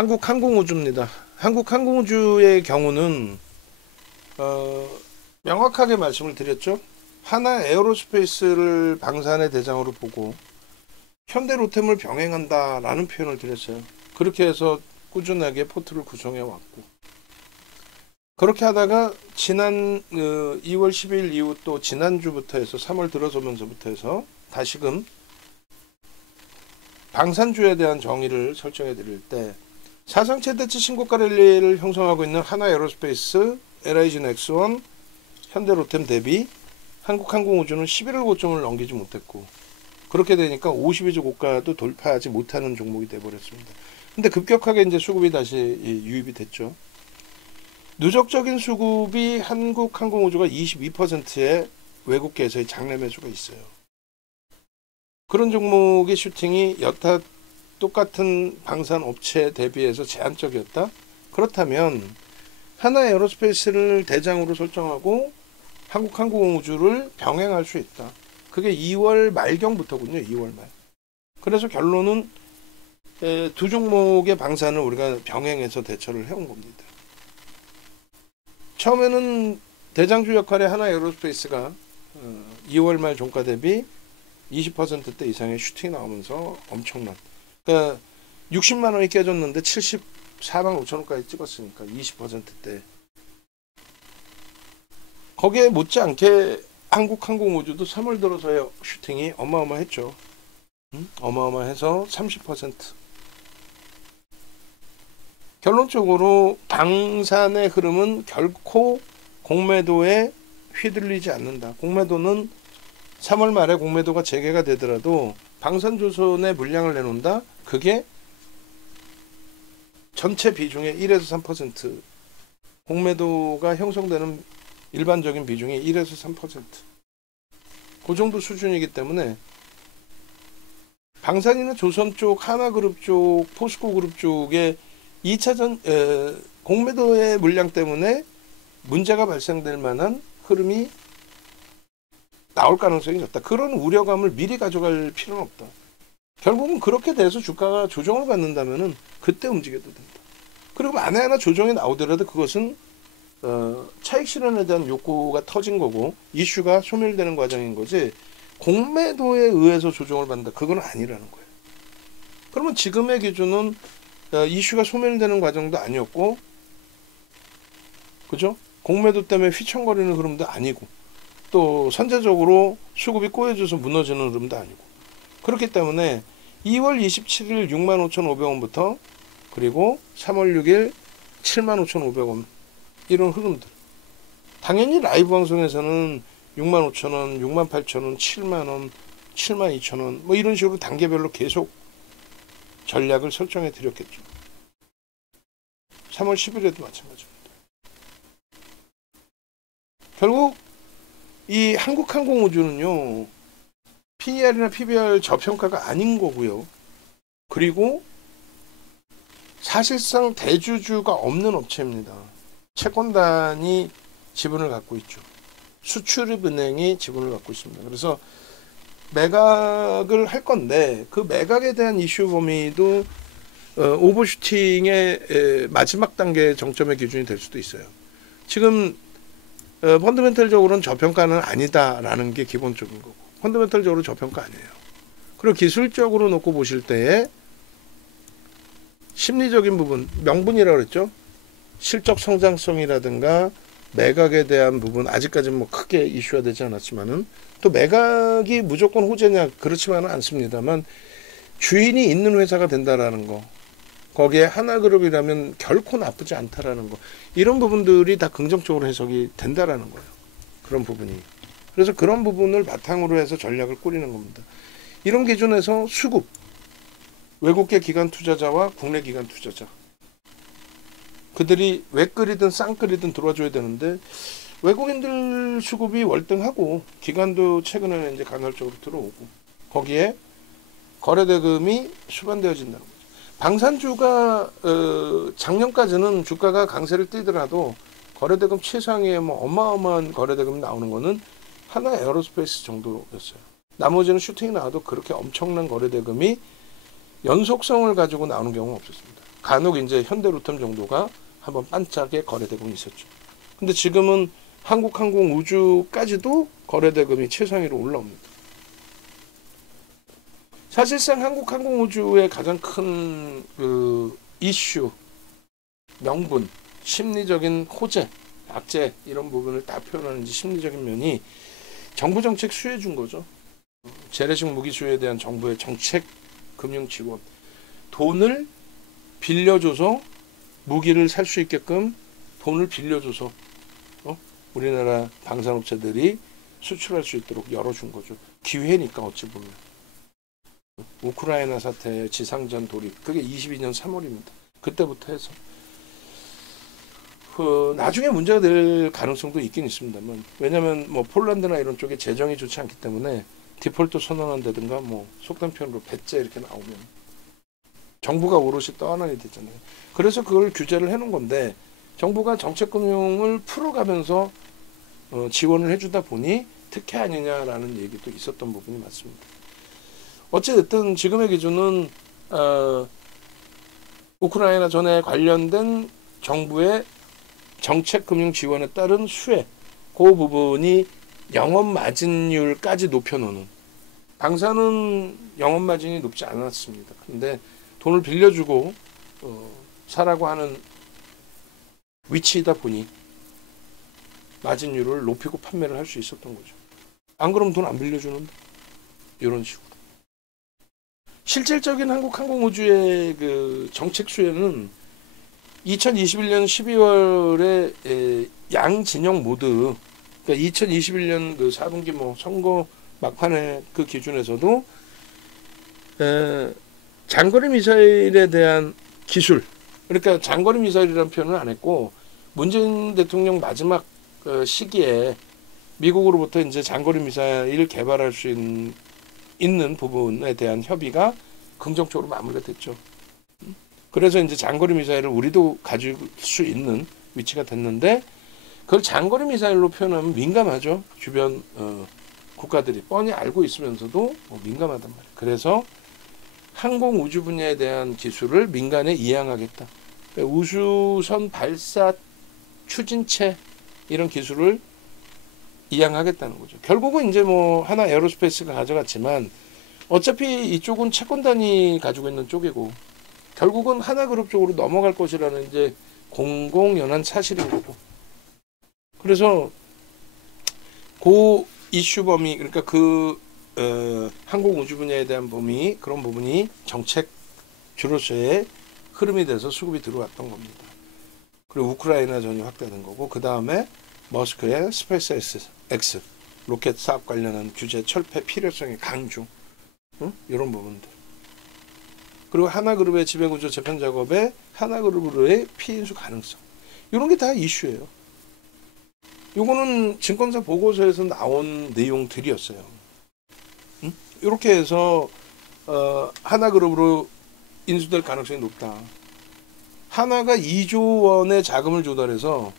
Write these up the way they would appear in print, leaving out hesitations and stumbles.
한국항공우주입니다. 한국항공우주의 경우는 명확하게 말씀을 드렸죠. 하나 에어로스페이스를 방산의 대장으로 보고 현대로템을 병행한다 라는 표현을 드렸어요. 그렇게 해서 꾸준하게 포트를 구성해 왔고, 그렇게 하다가 지난 2월 10일 이후 또 지난주부터 해서 3월 들어서면서부터 해서 다시금 방산주에 대한 정의를 설정해 드릴 때, 사상 최대치 신고가 랠리를 형성하고 있는 하나 에어로스페이스, LIG 넥스원, 현대로템 대비 한국항공우주는 11월 고점을 넘기지 못했고, 그렇게 되니까 52주 고가도 돌파하지 못하는 종목이 되어버렸습니다. 근데 급격하게 이제 수급이 다시 유입이 됐죠. 누적적인 수급이 한국항공우주가 22%의 외국계에서의 장내 매수가 있어요. 그런 종목의 슈팅이 여타 똑같은 방산 업체 대비해서 제한적이었다? 그렇다면 하나 에어로스페이스를 대장으로 설정하고 한국항공우주를 병행할 수 있다. 그게 2월 말경부터군요. 2월 말. 그래서 결론은 두 종목의 방산을 우리가 병행해서 대처를 해온 겁니다. 처음에는 대장주 역할의 하나 에어로스페이스가 2월 말 종가 대비 20%대 이상의 슈팅이 나오면서 엄청난, 그러니까 60만 원이 깨졌는데 74만 5천 원까지 찍었으니까 20%대. 거기에 못지않게 한국항공우주도 3월 들어서의 슈팅이 어마어마했죠. 어마어마해서 30%. 결론적으로 방산의 흐름은 결코 공매도에 휘둘리지 않는다. 공매도는 3월 말에 공매도가 재개가 되더라도 방산조선에 물량을 내놓는다. 그게 전체 비중의 1에서 3%, 공매도가 형성되는 일반적인 비중이 1에서 3%, 그 정도 수준이기 때문에 방산이나 조선 쪽, 하나그룹 쪽, 포스코그룹 쪽의 2차전 공매도의 물량 때문에 문제가 발생될 만한 흐름이 나올 가능성이 높다. 그런 우려감을 미리 가져갈 필요는 없다. 결국은 그렇게 돼서 주가가 조정을 받는다면은 그때 움직여도 된다. 그리고 만에 하나 조정이 나오더라도 그것은 차익 실현에 대한 욕구가 터진 거고 이슈가 소멸되는 과정인 거지, 공매도에 의해서 조정을 받는다, 그건 아니라는 거예요. 그러면 지금의 기준은 이슈가 소멸되는 과정도 아니었고, 그죠? 공매도 때문에 휘청거리는 흐름도 아니고, 또 선제적으로 수급이 꼬여져서 무너지는 흐름도 아니고, 그렇기 때문에 2월 27일 65,500원부터 그리고 3월 6일 75,500원, 이런 흐름들. 당연히 라이브 방송에서는 65,000원, 68,000원, 7만원, 72,000원 뭐 이런 식으로 단계별로 계속 전략을 설정해 드렸겠죠. 3월 10일에도 마찬가지입니다. 결국 이 한국항공우주는요, PER이나 PBR 저평가가 아닌 거고요. 그리고 사실상 대주주가 없는 업체입니다. 채권단이 지분을 갖고 있죠. 수출입은행이 지분을 갖고 있습니다. 그래서 매각을 할 건데 그 매각에 대한 이슈 범위도 오버슈팅의 마지막 단계 정점의 기준이 될 수도 있어요. 지금 펀더멘털적으로는 저평가는 아니다라는 게 기본적인 거고, 펀더멘털적으로 저평가 아니에요. 그리고 기술적으로 놓고 보실 때에 심리적인 부분, 명분이라고 그랬죠. 실적 성장성이라든가 매각에 대한 부분, 아직까지는 뭐 크게 이슈가 되지 않았지만은, 또 매각이 무조건 호재냐, 그렇지만은 않습니다만 주인이 있는 회사가 된다라는 거, 거기에 하나그룹이라면 결코 나쁘지 않다라는 거, 이런 부분들이 다 긍정적으로 해석이 된다라는 거예요. 그런 부분이. 그래서 그런 부분을 바탕으로 해서 전략을 꾸리는 겁니다. 이런 기준에서 수급, 외국계 기관 투자자와 국내 기관 투자자, 그들이 외끌이든 쌍끌이든 들어와줘야 되는데, 외국인들 수급이 월등하고 기관도 최근에는 이제 간헐적으로 들어오고, 거기에 거래대금이 수반되어진다는 거죠. 방산주가 작년까지는 주가가 강세를 띠더라도 거래대금 최상위에 뭐 어마어마한 거래대금이 나오는 거는 하나 에어로스페이스 정도였어요. 나머지는 슈팅이 나와도 그렇게 엄청난 거래대금이 연속성을 가지고 나오는 경우는 없었습니다. 간혹 이제 현대로템 정도가 한번 반짝에 거래대금이 있었죠. 근데 지금은 한국항공우주까지도 거래대금이 최상위로 올라옵니다. 사실상 한국항공우주의 가장 큰 그 이슈, 명분, 심리적인 호재, 악재 이런 부분을 다 표현하는 심리적인 면이 정부 정책 수혜해 준 거죠. 재래식 무기 수요에 대한 정부의 정책 금융 지원, 돈을 빌려줘서 무기를 살 수 있게끔 돈을 빌려줘서 우리나라 방산업체들이 수출할 수 있도록 열어준 거죠. 기회니까 어찌 보면. 우크라이나 사태 지상전 돌입 그게 22년 3월입니다. 그때부터 해서 나중에 문제가 될 가능성도 있긴 있습니다만, 왜냐하면 뭐 폴란드나 이런 쪽에 재정이 좋지 않기 때문에 디폴트 선언한다든가 뭐 속된 표현으로 배째 이렇게 나오면 정부가 오롯이 떠안아야 되잖아요. 그래서 그걸 규제를 해놓은 건데 정부가 정책금융을 풀어가면서 지원을 해주다 보니 특혜 아니냐라는 얘기도 있었던 부분이 맞습니다. 어찌됐든 지금의 기준은 우크라이나 전에 관련된 정부의 정책금융 지원에 따른 수혜, 그 부분이 영업마진율까지 높여놓는, 방사는 영업마진이 높지 않았습니다. 근데 돈을 빌려주고 사라고 하는 위치이다 보니 마진율을 높이고 판매를 할 수 있었던 거죠. 안 그러면 돈 안 빌려주는데, 이런 식으로. 실질적인 한국항공우주의 그 정책 수혜는 2021년 12월에 양 진영 모두, 그러니까 2021년 그 4분기 뭐 선거 막판에 그 기준에서도 장거리 미사일에 대한 기술, 그러니까 장거리 미사일이라는 표현을 안 했고 문재인 대통령 마지막 시기에 미국으로부터 이제 장거리 미사일 개발할 수 있는 부분에 대한 협의가 긍정적으로 마무리가 됐죠. 그래서 이제 장거리 미사일을 우리도 가질 수 있는 위치가 됐는데, 그걸 장거리 미사일로 표현하면 민감하죠. 주변 국가들이 뻔히 알고 있으면서도 민감하단 말이에요. 그래서 항공 우주 분야에 대한 기술을 민간에 이양하겠다. 그러니까 우주선 발사 추진체 이런 기술을 이양하겠다는 거죠. 결국은 이제 뭐 하나 에어로스페이스가 가져갔지만 어차피 이쪽은 채권단이 가지고 있는 쪽이고 결국은 하나그룹 쪽으로 넘어갈 것이라는 이제 공공연한 사실인 거고. 그래서 그 이슈 범위, 그러니까 그 항공 우주 분야에 대한 범위, 그런 부분이 정책 주로서의 흐름이 돼서 수급이 들어왔던 겁니다. 그리고 우크라이나 전이 확대된 거고, 그 다음에 머스크의 스페이스 X 로켓 사업 관련한 규제 철폐 필요성의 강조, 이런 부분들. 그리고 하나그룹의 지배구조 재편 작업에 하나그룹으로의 피인수 가능성, 이런 게 다 이슈예요. 요거는 증권사 보고서에서 나온 내용들이었어요. 이렇게 해서 하나그룹으로 인수될 가능성이 높다. 하나가 2조 원의 자금을 조달해서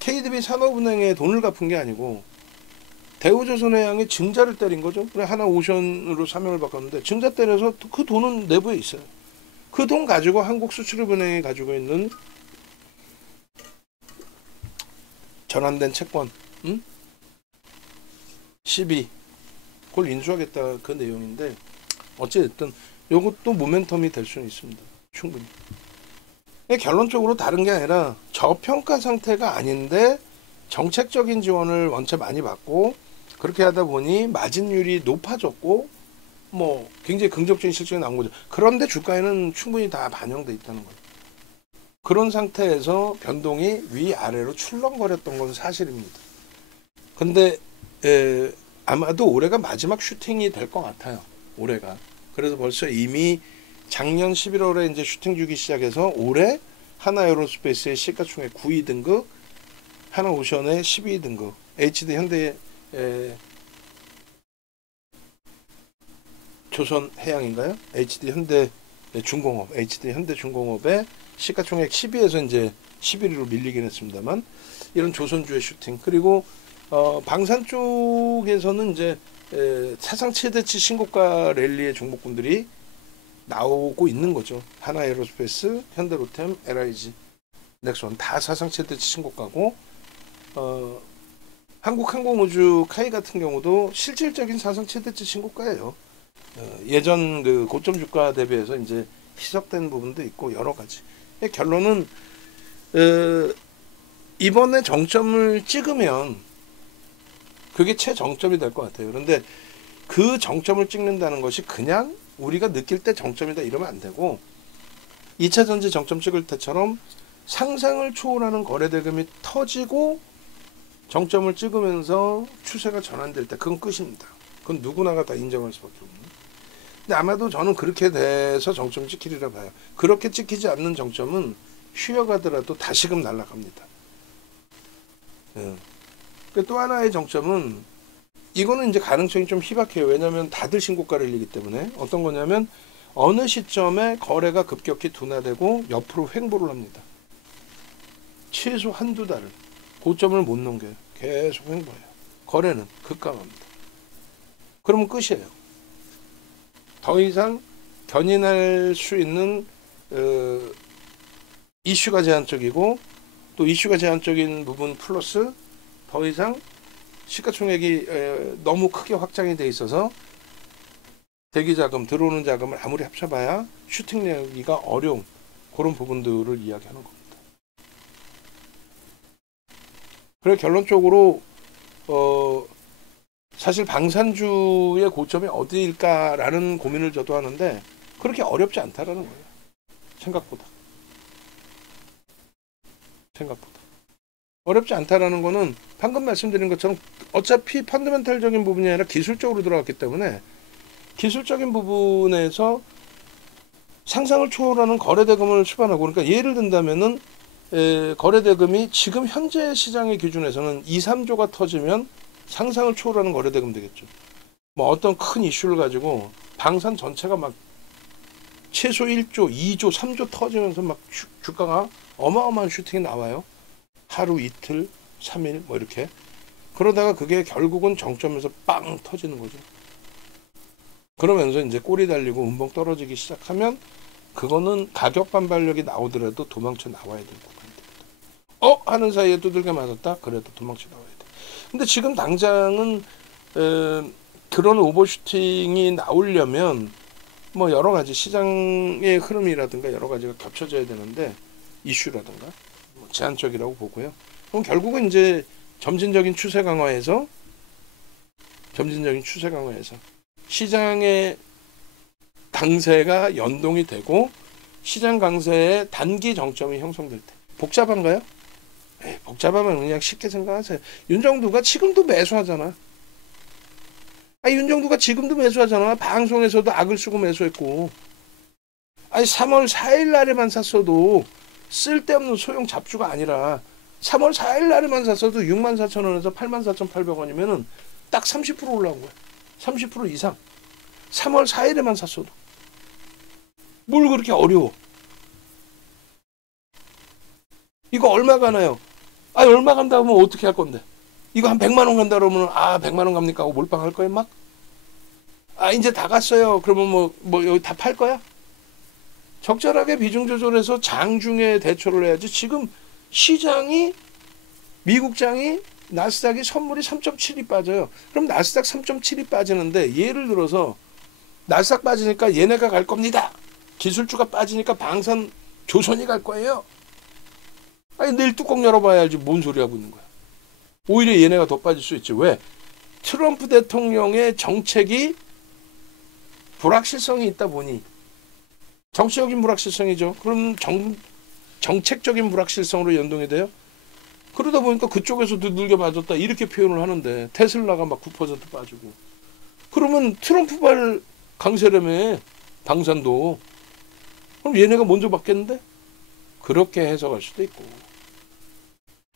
KDB 산업은행에 돈을 갚은 게 아니고 대우조선해양의 증자를 때린 거죠. 그래 하나오션으로 사명을 바꿨는데 증자 때려서 그 돈은 내부에 있어요. 그 돈 가지고 한국수출입은행이 가지고 있는 전환된 채권, 12, 그걸 인수하겠다, 그 내용인데 어찌됐든 이것도 모멘텀이 될 수는 있습니다. 충분히. 결론적으로 다른 게 아니라 저평가 상태가 아닌데 정책적인 지원을 원체 많이 받고 그렇게 하다 보니 마진율이 높아졌고 뭐 굉장히 긍정적인 실적이 나온 거죠. 그런데 주가에는 충분히 다 반영돼 있다는 거예요. 그런 상태에서 변동이 위아래로 출렁거렸던 건 사실입니다. 근데 아마도 올해가 마지막 슈팅이 될 것 같아요. 올해가. 그래서 벌써 이미 작년 11월에 이제 슈팅 주기 시작해서 올해 하나에어로스페이스의 시가총액 9위 등급, 하나오션의 12위 등급, HD 현대 조선해양인가요? HD 현대 중공업, HD 현대 중공업의 시가총액 10위에서 이제 11위로 밀리긴 했습니다만, 이런 조선주의 슈팅, 그리고 방산 쪽에서는 이제 사상 최대치 신고가 랠리의 종목군들이 나오고 있는 거죠. 하나에어로스페이스, 현대로템, LIG, 넥스원 다 사상 최대치 신고가고, 한국항공우주 카이 같은 경우도 실질적인 사상 최대치 신고가예요. 예전 그 고점 주가 대비해서 이제 희석된 부분도 있고 여러 가지. 결론은 이번에 정점을 찍으면 그게 최정점이 될 것 같아요. 그런데 그 정점을 찍는다는 것이 그냥 우리가 느낄 때 정점이다 이러면 안 되고, 2차 전지 정점 찍을 때처럼 상상을 초월하는 거래대금이 터지고 정점을 찍으면서 추세가 전환될 때 그건 끝입니다. 그건 누구나가 다 인정할 수밖에 없는. 근데 아마도 저는 그렇게 돼서 정점 찍히리라 봐요. 그렇게 찍히지 않는 정점은 쉬어가더라도 다시금 날아갑니다. 또 하나의 정점은, 이거는 이제 가능성이 좀 희박해요. 왜냐하면 다들 신고가를 일리기 때문에. 어떤 거냐면 어느 시점에 거래가 급격히 둔화되고 옆으로 횡보를 합니다. 최소 한두 달을 고점을 못 넘겨요. 계속 횡보해요. 거래는 급감합니다. 그러면 끝이에요. 더 이상 견인할 수 있는 이슈가 제한적이고, 또 이슈가 제한적인 부분 플러스 더 이상 시가총액이 너무 크게 확장이 돼 있어서 대기자금, 들어오는 자금을 아무리 합쳐봐야 슈팅 내기가 어려운 그런 부분들을 이야기하는 겁니다. 그래서 결론적으로 사실 방산주의 고점이 어디일까라는 고민을 저도 하는데 그렇게 어렵지 않다라는 거예요. 생각보다 어렵지 않다라는 거는 방금 말씀드린 것처럼 어차피 펀더멘탈적인 부분이 아니라 기술적으로 들어갔기 때문에 기술적인 부분에서 상상을 초월하는 거래대금을 수반하고, 그러니까 예를 든다면은 거래대금이 지금 현재 시장의 기준에서는 2, 3조가 터지면 상상을 초월하는 거래대금 되겠죠. 뭐 어떤 큰 이슈를 가지고 방산 전체가 막 최소 1조, 2조, 3조 터지면서 막 주가가 어마어마한 슈팅이 나와요. 하루, 이틀, 3일 뭐 이렇게. 그러다가 그게 결국은 정점에서 빵 터지는 거죠. 그러면서 이제 꼬리 달리고 음봉 떨어지기 시작하면 그거는 가격 반발력이 나오더라도 도망쳐 나와야 되는 부분입니다. 하는 사이에 두들겨 맞았다? 그래도 도망쳐 나와야 돼. 근데 지금 당장은 그런 오버슈팅이 나오려면 뭐 여러 가지 시장의 흐름이라든가 여러 가지가 겹쳐져야 되는데, 이슈라든가 뭐 제한적이라고 보고요. 그럼 결국은 이제 점진적인 추세 강화에서 시장의 강세가 연동이 되고 시장 강세의 단기 정점이 형성될 때. 복잡한가요? 복잡하면 그냥 쉽게 생각하세요. 윤정두가 지금도 매수하잖아. 윤정두가 지금도 매수하잖아. 방송에서도 악을 쓰고 매수했고. 3월 4일 날에만 샀어도 쓸데없는 소형 잡주가 아니라 3월 4일 날에만 샀어도 64,000원에서 84,800원이면은 딱 30% 올라온 거야. 30% 이상. 3월 4일에만 샀어도. 뭘 그렇게 어려워? 이거 얼마 가나요? 얼마 간다 하면 어떻게 할 건데? 이거 한 100만 원 간다 그러면 100만 원 갑니까 하고 몰빵할 거예요, 막? 이제 다 갔어요. 그러면 뭐 여기 다 팔 거야? 적절하게 비중 조절해서 장중에 대처를 해야지. 지금 시장이, 미국장이, 나스닥이 선물이 3.7이 빠져요. 그럼 나스닥 3.7이 빠지는데, 예를 들어서 나스닥 빠지니까 얘네가 갈 겁니다. 기술주가 빠지니까 방산 조선이 갈 거예요. 내일 뚜껑 열어봐야 알지 뭔 소리 하고 있는 거야. 오히려 얘네가 더 빠질 수 있지. 왜? 트럼프 대통령의 정책이 불확실성이 있다 보니, 정치적인 불확실성이죠. 그럼 정책적인 불확실성으로 연동이 돼요. 그러다 보니까 그쪽에서 두들겨 맞았다 이렇게 표현을 하는데, 테슬라가 막 9% 빠지고. 그러면 트럼프발 강세라며, 방산도. 그럼 얘네가 먼저 받겠는데? 그렇게 해석할 수도 있고.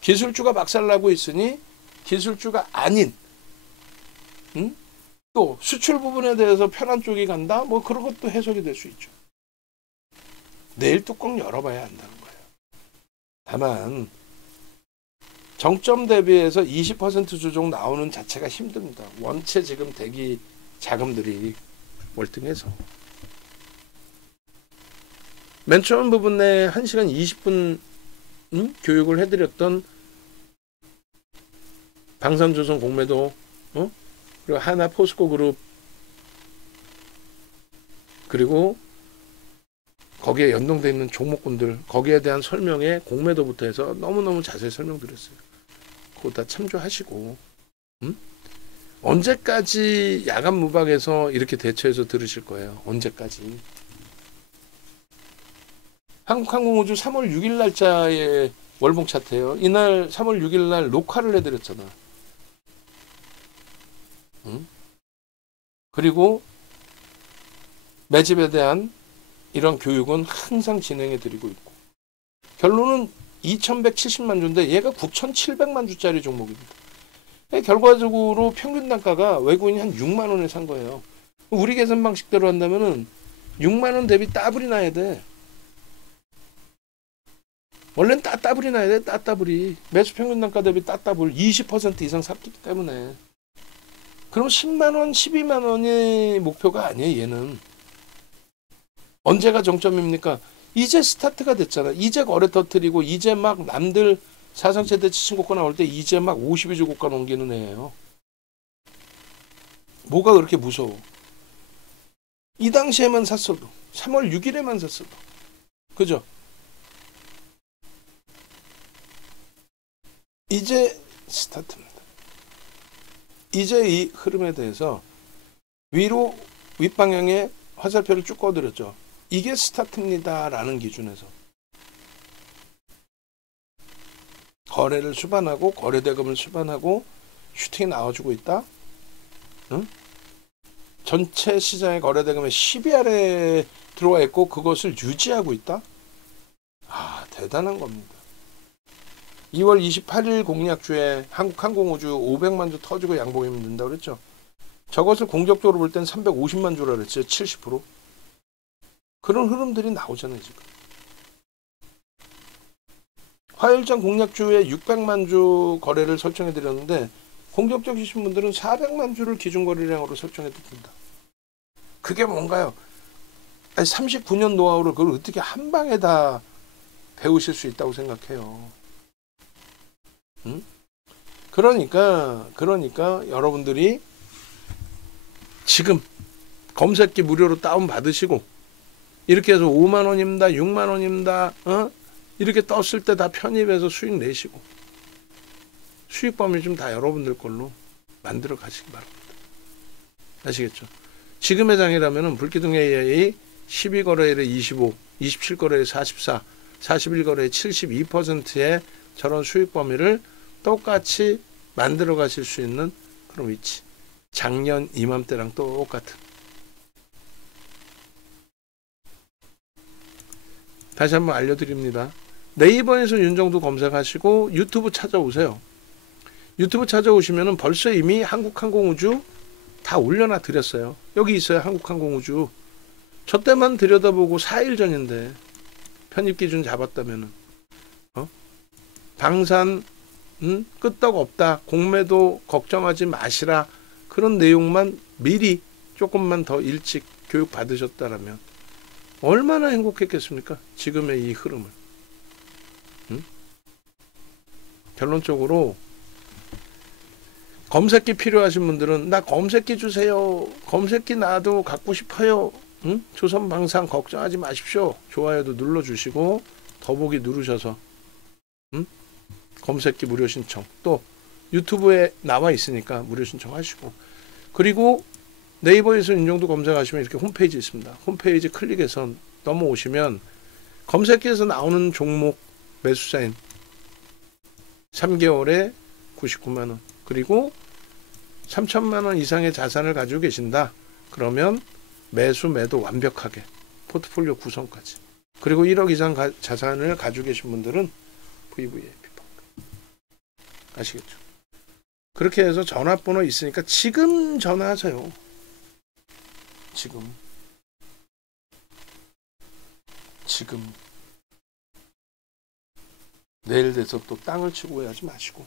기술주가 막살나고 있으니 기술주가 아닌, 또 수출 부분에 대해서 편한 쪽이 간다? 뭐 그런 것도 해석이 될 수 있죠. 내일 뚜껑 열어봐야 한다는 거예요. 다만 정점 대비해서 20% 주종 나오는 자체가 힘듭니다. 원체 지금 대기 자금들이 월등해서. 맨 처음 부분에 1시간 20분 교육을 해드렸던 방산조선 공매도, 그리고 하나 포스코 그룹, 그리고 거기에 연동되어 있는 종목군들, 거기에 대한 설명에 공매도부터 해서 너무너무 자세히 설명드렸어요. 그거 다 참조하시고, 언제까지 야간 무박에서 이렇게 대처해서 들으실 거예요? 언제까지? 한국항공우주 3월 6일 날짜의 월봉 차트예요. 이날 3월 6일 날 녹화를 해드렸잖아. 그리고 매집에 대한 이런 교육은 항상 진행해 드리고 있고, 결론은 2170만 주인데 얘가 9700만 주짜리 종목입니다. 결과적으로 평균 단가가 외국인이 한 6만 원에 산 거예요. 우리 계산 방식대로 한다면은 6만 원 대비 따블이 나야 돼. 원래는 따블이 나야 돼. 따블이. 매수 평균 단가 대비 따블 20% 이상 샀기 때문에. 그럼 10만 원, 12만 원이 목표가 아니에요, 얘는. 언제가 정점입니까? 이제 스타트가 됐잖아. 이제 거래 터뜨리고 이제 막 남들 사상 최대치 신고가 나올 때 이제 막 52주 고가 넘기는 애예요. 뭐가 그렇게 무서워? 이 당시에만 샀어도, 3월 6일에만 샀어도, 그죠? 이제 스타트입니다. 이제 이 흐름에 대해서 위로 윗방향의 화살표를 쭉 꺼드렸죠. 이게 스타트입니다 라는 기준에서 거래를 수반하고 거래대금을 수반하고 슈팅이 나와주고 있다. 응? 전체 시장의 거래대금의 10위 아래에 들어와 있고 그것을 유지하고 있다. 대단한 겁니다. 2월 28일 공략주에 한국항공우주 500만 주 터지고 양봉이면 된다고 그랬죠. 저것을 공격적으로 볼 땐 350만 주라 그랬죠. 70%. 그런 흐름들이 나오잖아요, 지금. 화요일장 공략주에 600만 주 거래를 설정해 드렸는데 공격적이신 분들은 400만 주를 기준 거래량으로 설정해 드립니다. 그게 뭔가요? 39년 노하우를 그걸 어떻게 한 방에 다 배우실 수 있다고 생각해요. 그러니까 여러분들이 지금 검색기 무료로 다운 받으시고 이렇게 해서 5만 원입니다. 6만 원입니다. 이렇게 떴을 때 다 편입해서 수익 내시고 수익 범위 좀 다 여러분들 걸로 만들어 가시기 바랍니다. 아시겠죠? 지금의 장이라면은 불기둥 AI 12거래일에 25, 27거래일에 44, 41거래일에 72%의 저런 수익 범위를 똑같이 만들어 가실 수 있는 그런 위치. 작년 이맘때랑 똑같은. 다시 한번 알려드립니다. 네이버에서 윤정두 검색하시고 유튜브 찾아오세요. 유튜브 찾아오시면은 벌써 이미 한국항공우주 다 올려놔 드렸어요. 여기 있어요. 한국항공우주. 저 때만 들여다보고 4일 전인데 편입 기준 잡았다면은 방산 끄떡 없다. 공매도 걱정하지 마시라. 그런 내용만 미리 조금만 더 일찍 교육 받으셨다라면 얼마나 행복했겠습니까? 지금의 이 흐름을. 결론적으로 검색기 필요하신 분들은 나 검색기 주세요. 검색기 나도 갖고 싶어요. 조선방산 걱정하지 마십시오. 좋아요도 눌러주시고 더보기 누르셔서 검색기 무료 신청, 또 유튜브에 나와 있으니까 무료 신청하시고, 그리고 네이버에서 윤정두 검색하시면 이렇게 홈페이지 있습니다. 홈페이지 클릭해서 넘어오시면 검색기에서 나오는 종목 매수자인 3개월에 99만 원, 그리고 3천만 원 이상의 자산을 가지고 계신다. 그러면 매수 매도 완벽하게 포트폴리오 구성까지, 그리고 1억 이상 자산을 가지고 계신 분들은 VVIP 아시겠죠? 그렇게 해서 전화번호 있으니까 지금 전화하세요. 지금 내일 돼서 또 땅을 치고 해하지 마시고